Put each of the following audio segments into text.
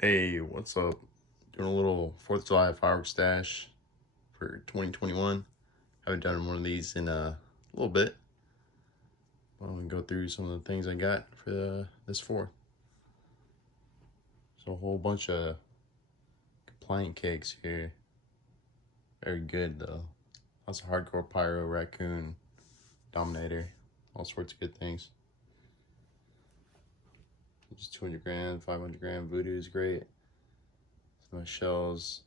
Hey, what's up? Doing a little 4th of July fireworks stash for 2021. Haven't done one of these in a little bit. I'm gonna go through some of the things I got for this 4th. So a whole bunch of compliant cakes here. Very good though. Lots of hardcore pyro, raccoon, dominator, all sorts of good things. Just 200 gram, 500 gram voodoo is great. Some nice shells,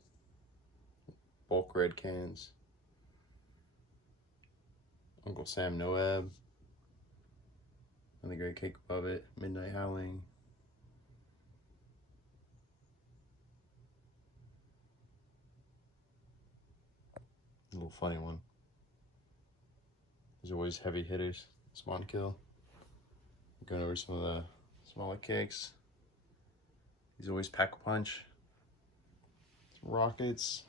bulk red cans. Uncle Sam Noab. Another great cake above it. Midnight Howling. A little funny one. There's always heavy hitters. Spawn Kill. Going over some of the smaller cakes. These always pack a punch. Some rockets.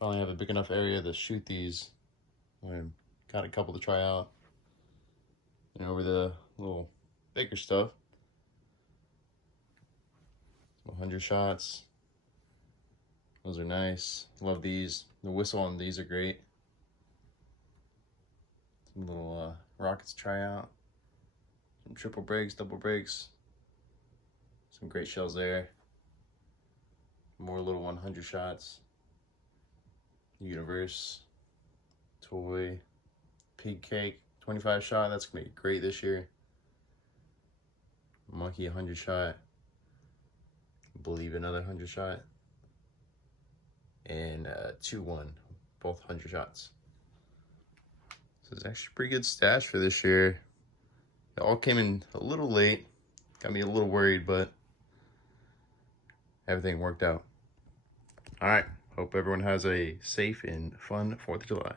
Finally have a big enough area to shoot these. I got a couple to try out. And over the little bigger stuff. 100 shots. Those are nice. Love these. The whistle on these are great. Some little rockets to try out. Some triple breaks, double breaks. Some great shells there. More little 100 shots. Universe. Toy. Pig cake. 25 shot. That's going to be great this year. Monkey 100 shot. Believe another 100 shot. And 2-1. Both 100 shots. So it's actually a pretty good stash for this year. It all came in a little late. Got me a little worried, but everything worked out. All right. Hope everyone has a safe and fun 4th of July.